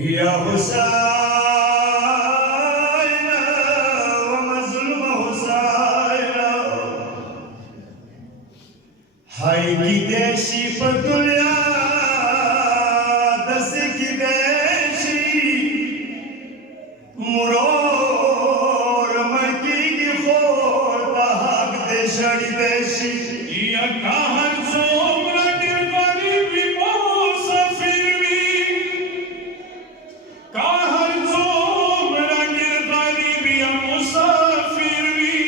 يا حسين ومظلوم حسين هاي کی دیشی پر دنیا دس کی دیشی مرور مرکی کی خور تا حق دیشڑی دیشی یا کہن زمرہ دل غریبی مسافر بھی کہن زمرہ دل غریبی مسافر بھی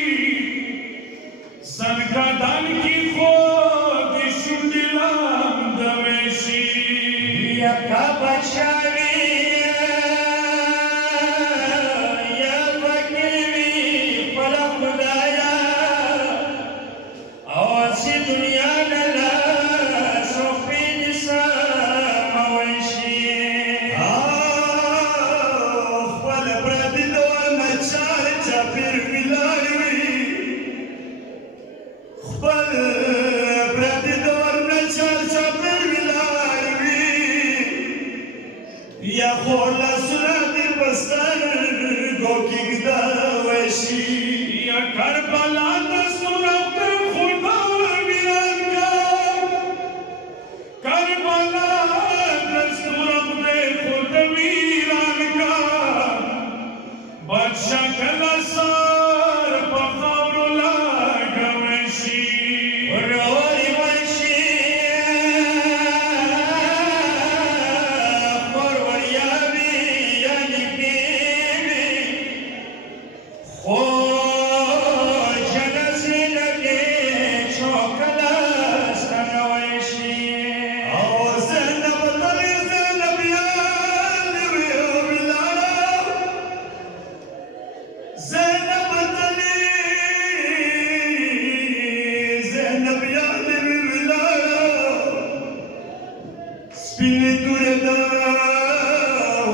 زنگدن کی خود شدلم دمشی یا کبچاری یا خولا سنادی پسر گو کی گداوشی یا کربلا دستور اختر خدا بیان کا کربلا دستور اختر خدا بیان کا بادشاہ کلا سار بخور لگوشی روی وشی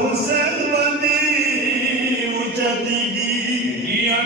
Husain bandi uchati gi ya